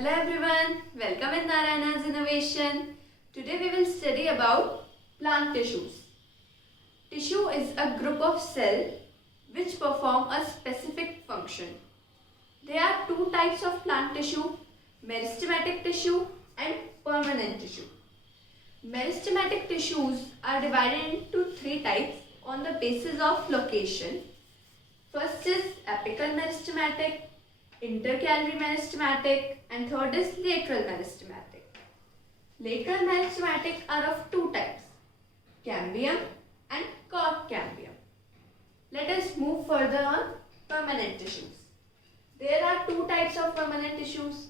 Hello everyone, welcome in Narayana's Innovation. Today we will study about plant tissues. Tissue is a group of cells which perform a specific function. There are two types of plant tissue, meristematic tissue and permanent tissue. Meristematic tissues are divided into three types on the basis of location. First is apical meristematic, intercalary meristematic, and third is lateral meristematic. Lateral meristematic are of two types, cambium and cork cambium. Let us move further on permanent tissues. There are two types of permanent tissues,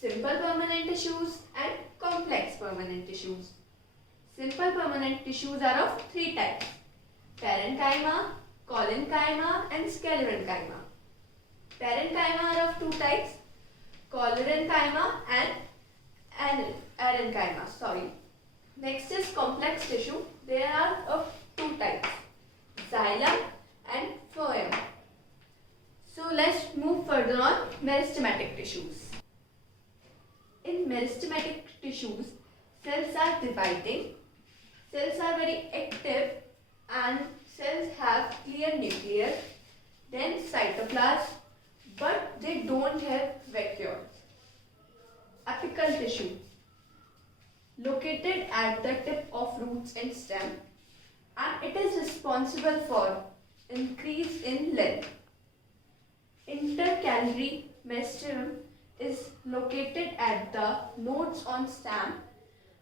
simple permanent tissues and complex permanent tissues. Simple permanent tissues are of three types, parenchyma, collenchyma and sclerenchyma. Parenchyma are of two types, collerenchyma and arenchyma. Next is complex tissue. There are of two types, xylem and phloem. So let's move further on meristematic tissues. In meristematic tissues, cells are dividing. Cells are very active and cells have clear nucleus, then cytoplasm, but they don't have vacuoles. Apical tissue, located at the tip of roots and stem, and it is responsible for increase in length. Intercalary meristem is located at the nodes on stem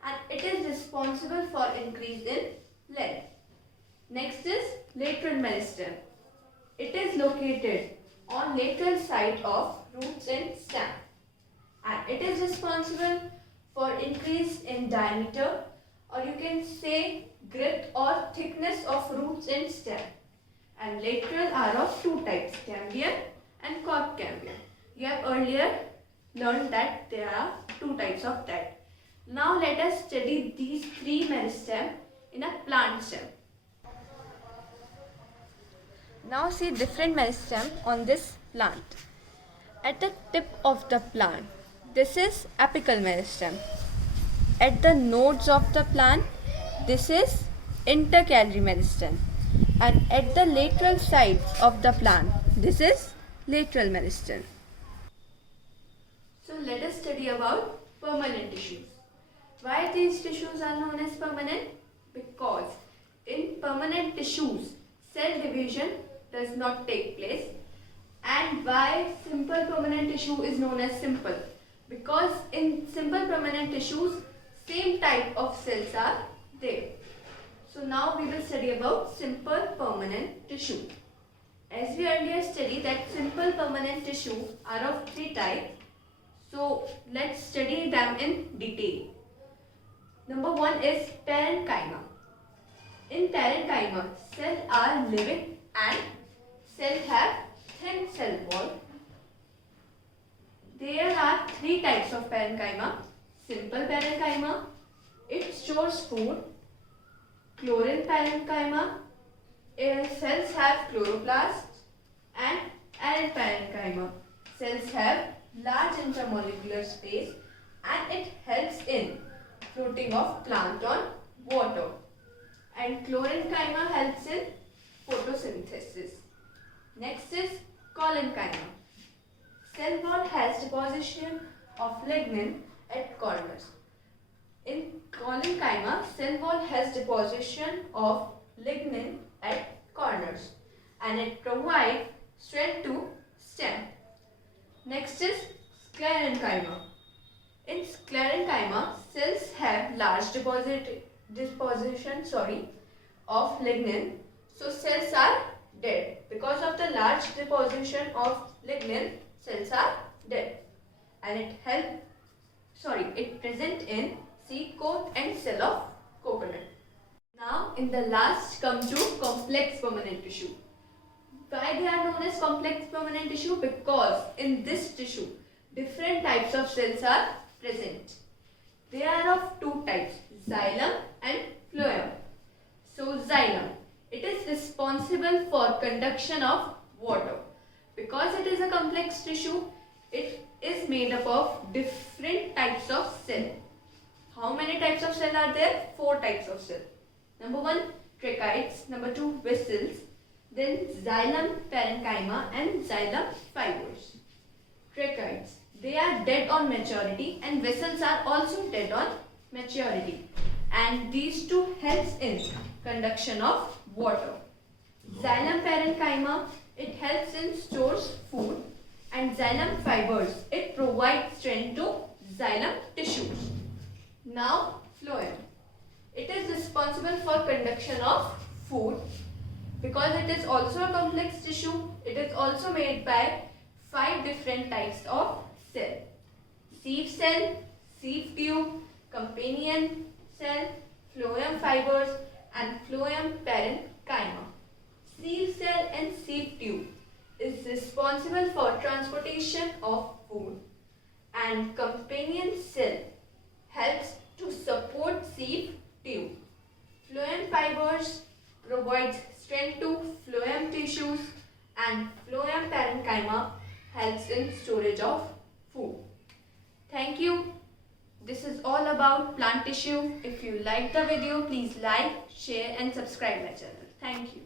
and it is responsible for increase in length. Next is lateral meristem. It is located on lateral side of roots and stem and it is responsible for increase in diameter, or you can say girth or thickness of roots and stem. And lateral are of two types, cambium and cork cambium. You have earlier learned that there are two types of that. Now let us study these three meristem in a plant stem. Now see different meristem on this plant. At the tip of the plant, this is apical meristem. At the nodes of the plant, this is intercalary meristem. And at the lateral sides of the plant, this is lateral meristem. So let us study about permanent tissues. Why these tissues are known as permanent? Because in permanent tissues, cell division does not take place. And why simple permanent tissue is known as simple? Because in simple permanent tissues, same type of cells are there. So now we will study about simple permanent tissue. As we earlier studied that simple permanent tissue are of three types. So let's study them in detail. Number one is parenchyma. In parenchyma, cells are living and cells have thin cell wall. There are three types of parenchyma. Simple parenchyma, it stores food. Chlorine parenchyma, cells have chloroplast. And arran parenchyma, cells have large intermolecular space and it helps in floating of plant on water. And chlorenchyma helps in photosynthesis. Next is collenchyma. Cell wall has deposition of lignin at corners. In collenchyma, cell wall has deposition of lignin at corners and it provides strength to stem. Next is sclerenchyma. In sclerenchyma, cells have large deposition of lignin, so cells are dead. Because of the large deposition of lignin, cells are dead. And it present in seed coat and cell of coconut. Now in the last come to complex permanent tissue. Why they are known as complex permanent tissue? Because in this tissue, different types of cells are present. They are of two types, xylem and phloem. So xylem, it is responsible for conduction of water. Because it is a complex tissue, it is made up of different types of cell. How many types of cell are there? 4 types of cell. Number 1, tracheids. Number 2, vessels. Then xylem, parenchyma and xylem fibers. Tracheids, they are dead on maturity, and vessels are also dead on maturity. And these two helps in conduction of water. Xylem parenchyma, it helps in stores food, and xylem fibers, it provides strength to xylem tissues. Now phloem, it is responsible for conduction of food. Because it is also a complex tissue, it is also made by 5 different types of cell. Sieve cell, sieve tube, companion cell, phloem fibers and phloem parenchyma. Sieve cell and sieve tube is responsible for transportation of food, and companion cell helps to support sieve tube. Phloem fibers provides strength to phloem tissues, and phloem parenchyma helps in storage of food. Thank you. This is all about plant tissue. If you like the video, please like, share and subscribe my channel. Thank you.